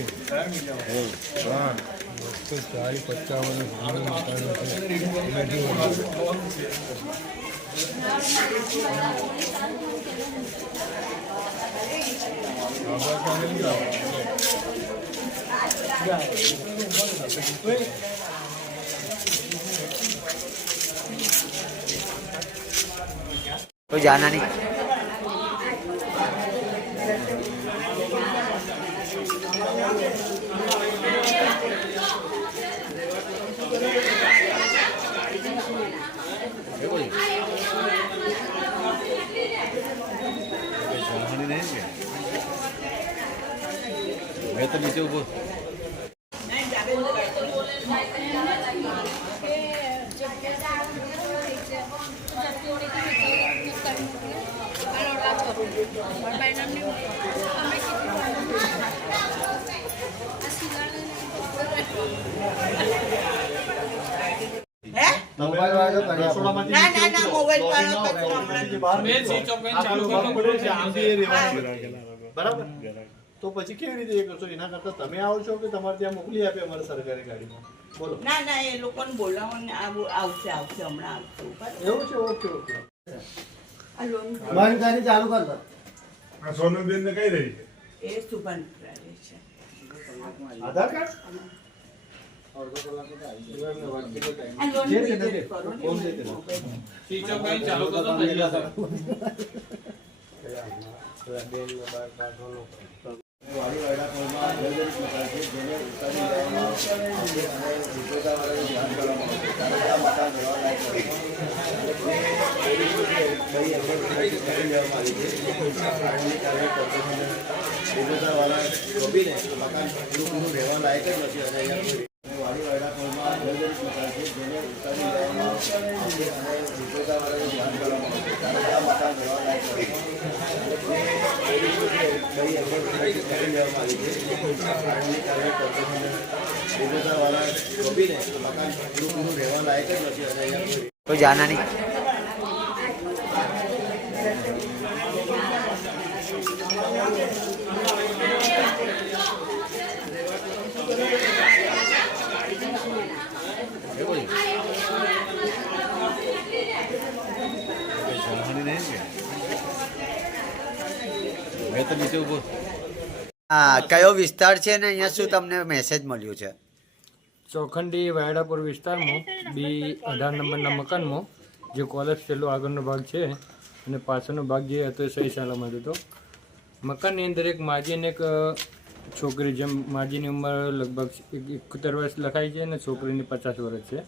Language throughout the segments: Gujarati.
પચીસ હા બસો ચાલીસ પચાવન જૂનું મકાન છે એનાથી વધારે. નીચે ઉભો મોબાઈલ વાળો તો પછી કેવી રીતે કરશો એના કરતા તમે આવો છો કે તમારે ત્યાં મોકલી આપે અમારે સરકારી ગાડીમાં બોલો ના ના, એ લોકોને બોલાવો આવશે આવશે હમણાં આવશે એવું છે? Okay okay. બંધ ચાલુ કર દો. આ સોનલબેન ને કઈ રહી છે? એ સુપન રહે છે. આધાર કાર્ડ? છે, ધ્યાન કરવામાં આવશે. કારણ કઈ એગ્રીમેન્ટ કરી લેવામાં આવી છે. વિક્રેતાવાળા રોપીને મકાન પૂરું રહેવા લાયક જ છે, જેને ઉતારી લેવામાં આવશે છે. વિક્રેતાવાળા રોપીને મકાન પૂરું રહેવા લાયક જ નથી અને અહીંયા કોઈ कोई હા, કયો વિસ્તાર છે ને? અહીંયા શું તમને મેસેજ મળ્યું છે? ચોખંડી વાયડાપુર વિસ્તારમાં, બી અઢાર નંબરના મકાનમાં, જે કોલેજ છેલ્લો આગળનો ભાગ છે અને પાછળનો ભાગ જે હતો એ સહી સલામત હતો. મકાનની અંદર એક માજી અને એક છોકરી જેમ માજીની ઉંમર લગભગ એકોતેર વર્ષ લખાઈ છે અને છોકરીની પચાસ વર્ષ છે.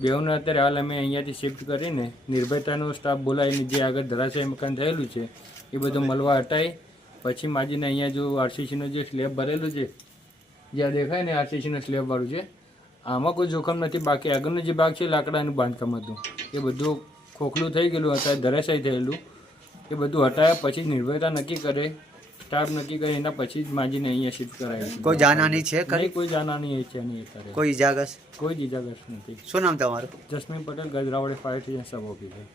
બેઉને અત્યારે હાલ અમે અહીંયાથી શિફ્ટ કરીને નિર્ભયતાનો સ્ટાફ બોલાવીને જે આગળ ધરાશય મકાન થયેલું છે, એ બધું મળવા હટાઈ, પછી માજીને અહીંયા જો આરસીસીનો જે સ્લેબ ભરેલું છે, જ્યાં દેખાય ને આરસીસીનો સ્લેબ વાળું છે, આમાં કોઈ જોખમ નથી, બાકી આગળનો જે ભાગ છે લાકડાનું બાંધકામ હતું. એ બધું ખોખલું થઈ ગયેલું અત્યારે ધરાશાયી થયેલું. એ બધું હટાયા પછી નિર્ભયતા નક્કી કરે સ્ટાફ નક્કી કરે એના પછી જ માજીને અહીંયા શિફ્ટ કરાય. કોઈ જાનહાની છે ખરી? કોઈ જાનાની છે નહીં અત્યારે. કોઈ ઇજાગસ કોઈ જ ઇજાગસ નથી. શું નામ તમારું? જસ્મીન પટેલ ગજરાવડે ફાયર સ્ટેશન સબ ઓફિસર